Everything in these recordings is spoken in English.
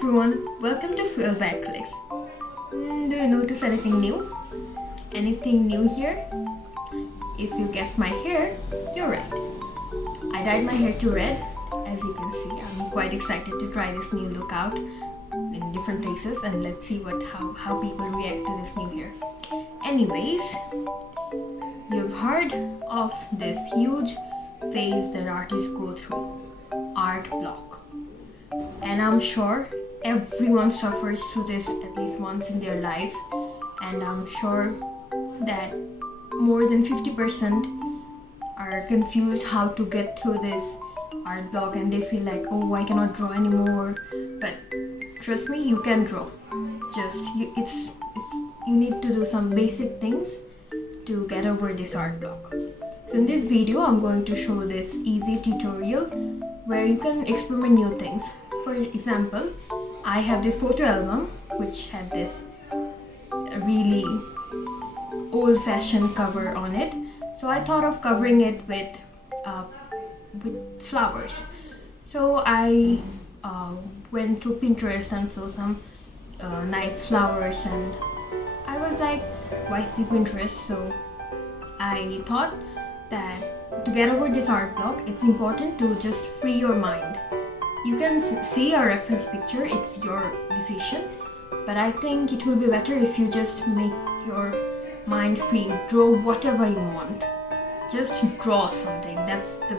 everyone, welcome to Fuel by Acrylics. Do you notice anything new? Anything new here? If you guessed my hair, you're right. I dyed my hair to red. As you can see, I'm quite excited to try this new look out in different places, and let's see how people react to this new hair. Anyways, you've heard of this huge phase that artists go through, art block. And I'm sure everyone suffers through this at least once in their life, and I'm sure that more than 50% are confused how to get through this art block, and they feel like, oh, I cannot draw anymore. But trust me, you can draw. You need to do some basic things to get over this art block. So in this video, I'm going to show this easy tutorial where you can experiment new things. For example, I have this photo album which had this really old-fashioned cover on it. So I thought of covering it with flowers. So I went through Pinterest and saw some nice flowers, and I was like, why see Pinterest? So I thought that to get over this art block, it's important to just free your mind. You can see a reference picture, it's your decision, but I think it will be better if you just make your mind free. Draw whatever you want. Just draw something. That's the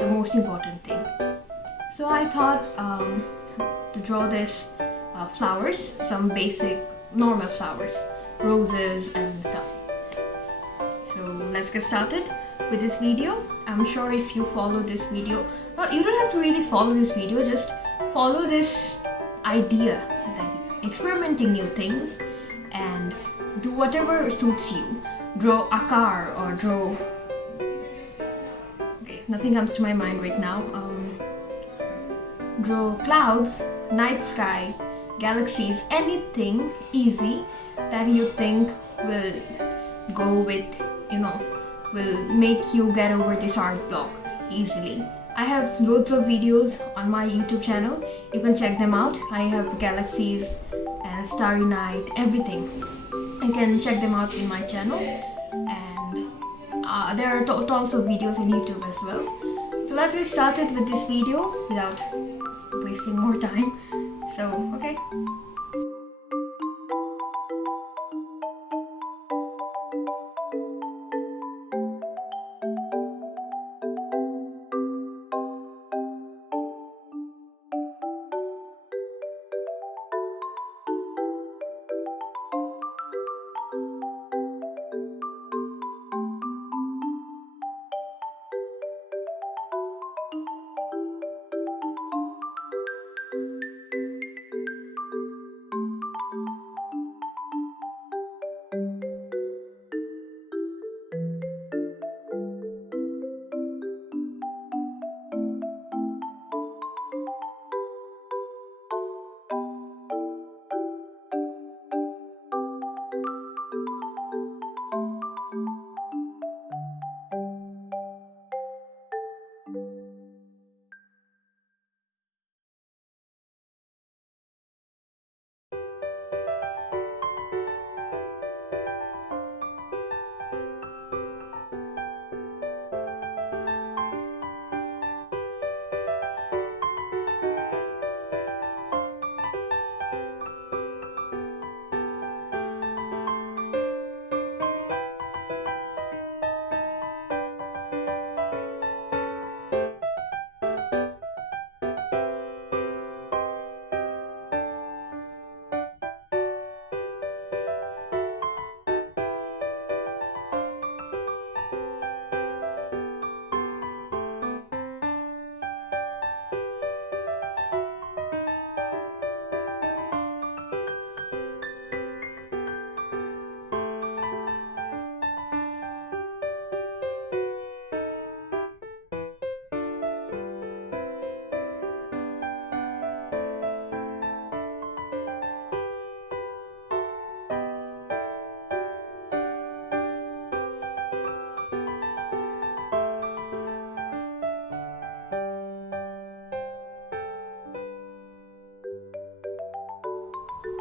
most important thing. So I thought to draw this flowers, some basic normal flowers, roses and stuff. So let's get started with this video. I'm sure if you follow this video, you don't have to really follow this video, just follow this idea that experimenting new things and do whatever suits you. Draw a car or draw, okay, nothing comes to my mind right now. Draw clouds, night sky, galaxies, anything easy that you think will go with, will make you get over this art block easily. I have loads of videos on my YouTube channel. You can check them out. I have galaxies and starry night, everything. You can check them out in my channel, and there are also videos in YouTube as well. So let's get started with this video without wasting more time. So, okay.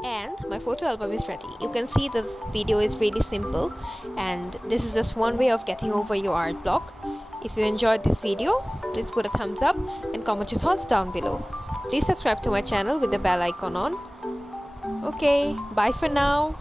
And my photo album is ready. You can see the video is really simple, and this is just one way of getting over your art block. If you enjoyed this video, please put a thumbs up and comment your thoughts down below. Please subscribe to my channel with the bell icon on. Okay, bye for now.